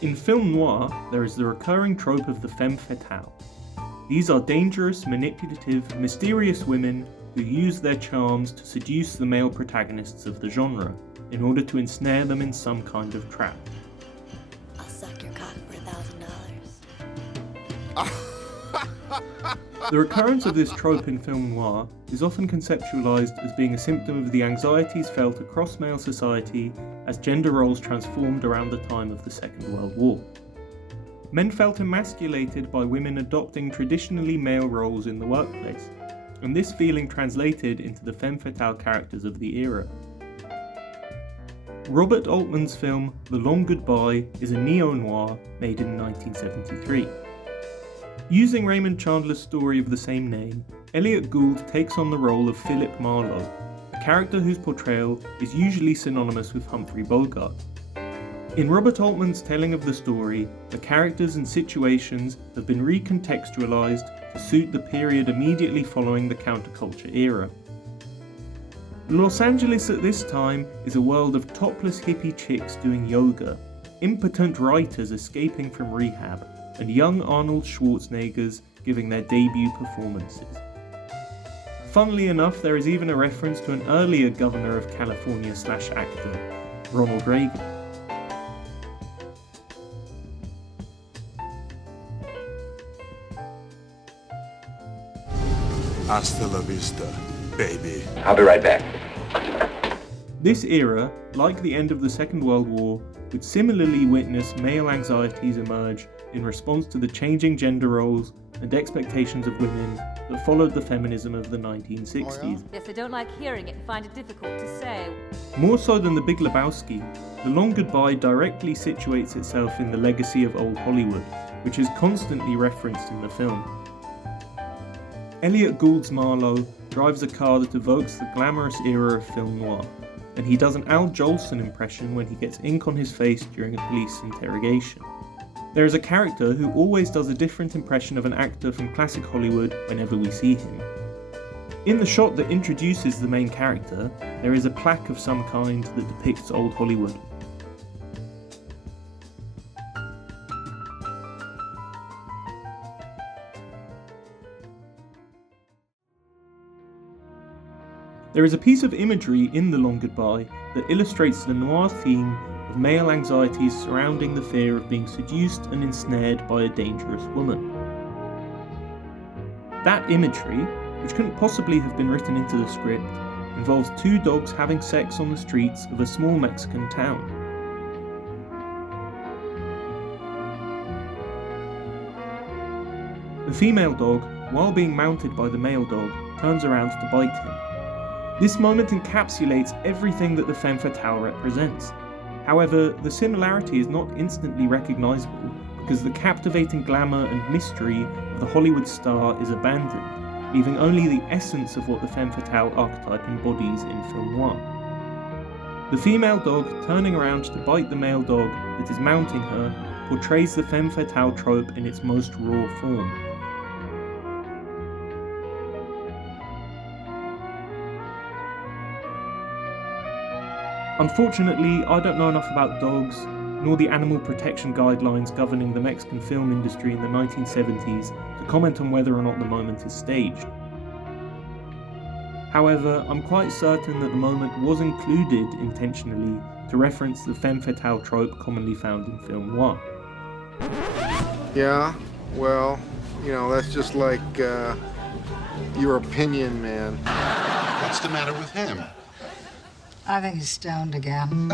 In film noir, there is the recurring trope of the femme fatale. These are dangerous, manipulative, mysterious women who use their charms to seduce the male protagonists of the genre, in order to ensnare them in some kind of trap. I'll suck your cock for $1,000. The recurrence of this trope in film noir is often conceptualised as being a symptom of the anxieties felt across male society as gender roles transformed around the time of the Second World War. Men felt emasculated by women adopting traditionally male roles in the workplace, and this feeling translated into the femme fatale characters of the era. Robert Altman's film The Long Goodbye is a neo-noir made in 1973. Using Raymond Chandler's story of the same name, Elliot Gould takes on the role of Philip Marlowe, a character whose portrayal is usually synonymous with Humphrey Bogart. In Robert Altman's telling of the story, the characters and situations have been recontextualised to suit the period immediately following the counterculture era. Los Angeles at this time is a world of topless hippie chicks doing yoga, impotent writers escaping from rehab, and young Arnold Schwarzeneggers giving their debut performances. Funnily enough, there is even a reference to an earlier governor of California/actor, Ronald Reagan. Hasta la vista, baby. I'll be right back. This era, like the end of the Second World War, would similarly witness male anxieties emerge in response to the changing gender roles and expectations of women that followed the feminism of the 1960s. Yes, I don't like hearing it and find it difficult to say. More so than The Big Lebowski, The Long Goodbye directly situates itself in the legacy of old Hollywood, which is constantly referenced in the film. Elliot Gould's Marlowe drives a car that evokes the glamorous era of film noir, and he does an Al Jolson impression when he gets ink on his face during a police interrogation. There is a character who always does a different impression of an actor from classic Hollywood whenever we see him. In the shot that introduces the main character, there is a plaque of some kind that depicts old Hollywood. There is a piece of imagery in The Long Goodbye that illustrates the noir theme of male anxieties surrounding the fear of being seduced and ensnared by a dangerous woman. That imagery, which couldn't possibly have been written into the script, involves two dogs having sex on the streets of a small Mexican town. The female dog, while being mounted by the male dog, turns around to bite him. This moment encapsulates everything that the femme fatale represents. However, the similarity is not instantly recognisable because the captivating glamour and mystery of the Hollywood star is abandoned, leaving only the essence of what the femme fatale archetype embodies in film noir. The female dog turning around to bite the male dog that is mounting her portrays the femme fatale trope in its most raw form. Unfortunately, I don't know enough about dogs, nor the animal protection guidelines governing the Mexican film industry in the 1970s to comment on whether or not the moment is staged. However, I'm quite certain that the moment was included intentionally to reference the femme fatale trope commonly found in film noir. Yeah, well, that's just like, your opinion, man. What's the matter with him? I think he's stoned again.